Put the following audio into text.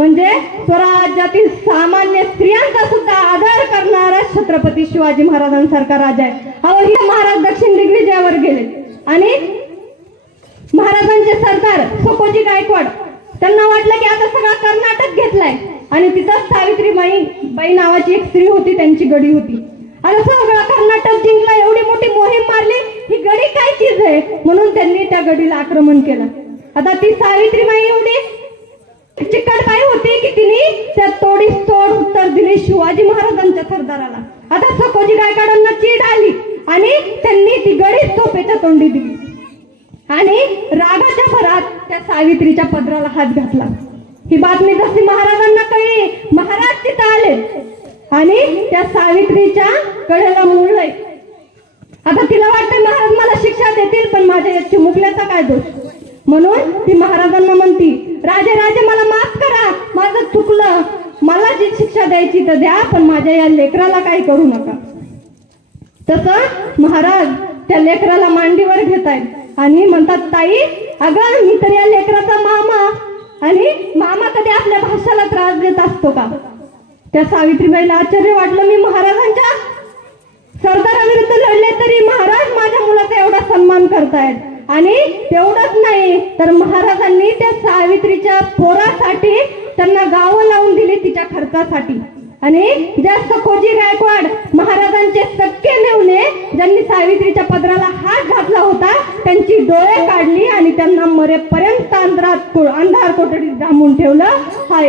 म्हणजे स्वराज्यातील सामान्य स्त्रियांचा सुद्धा आदर करणारा छत्रपती शिवाजी महाराजांसारखा राजा आहे। अहो हे महाराज दक्षिण दिग्विजयावर गेले आणि महाराजांचे सरदार सकोजी गायकवाड त्यांना वाटलं की आता सगळा कर्नाटक घेतलाय आणि तिथं सावित्रीबाई नावाची एक स्त्री होती, त्यांची गडी होती। आता सगळं कर्नाटक जिंकला, एवढी मोठी मोहीम मारली, ही गडी काय चीज आहे म्हणून त्यांनी त्या गडीला आक्रमण केलं। आता ती सावित्रीबाई एवढी चिकट बाई होती की तिने त्या तोडीस तोड उत्तर दिले शिवाजी महाराजांच्या सरदाराला। आता सकोजी गायकवाडांना चीड आली आणि त्यांनी ती गडी तोफेच्या तोंडी दिली आणि रागाच्या भरात त्या सावित्रीच्या पदराला हात घातला। ही बातमी जशी महाराजांना कळली, महाराज तिथं आले आणि त्या सावित्रीच्या कडेला मुळले। आता तिला वाटतं महाराज मला शिक्षा देतील, पण माझ्या या चिमुकल्याचा काय दोष, म्हणून ती महाराजांना म्हणती, राजे राजे मला माफ करा, माझं चुकलं, मला जी शिक्षा द्यायची तर द्या, पण माझ्या या लेकराला काही करू नका। तसं महाराज त्या लेकराला मांडीवर घेतायत आणि म्हणतात, ताई अगं मी तर या लेकराचा मामा, आणि मामा कधी आपल्या भाषाला त्रास देत असतो का? त्या सावित्रीबाईला आश्चर्य वाटलं, मी महाराजांच्या सरदाराविरुद्ध लढले तरी महाराज माझ्या मुलाचा एवढा सन्मान करतायत। आणि तेवढंच नाही तर महाराजांनी त्या सावित्रीच्या पोरासाठी त्यांना गावं लावून दिली तिच्या खर्चासाठी। आणि ज्या सकोजी गायकवाड महाराजांचे सक्के मेवणे ज्यांनी सावित्रीच्या पदराला हात घातला होता, त्यांची डोळे काढली आणि त्यांना मरेपर्यंत अंधार कोठडीत डांबून ठेवलं। हा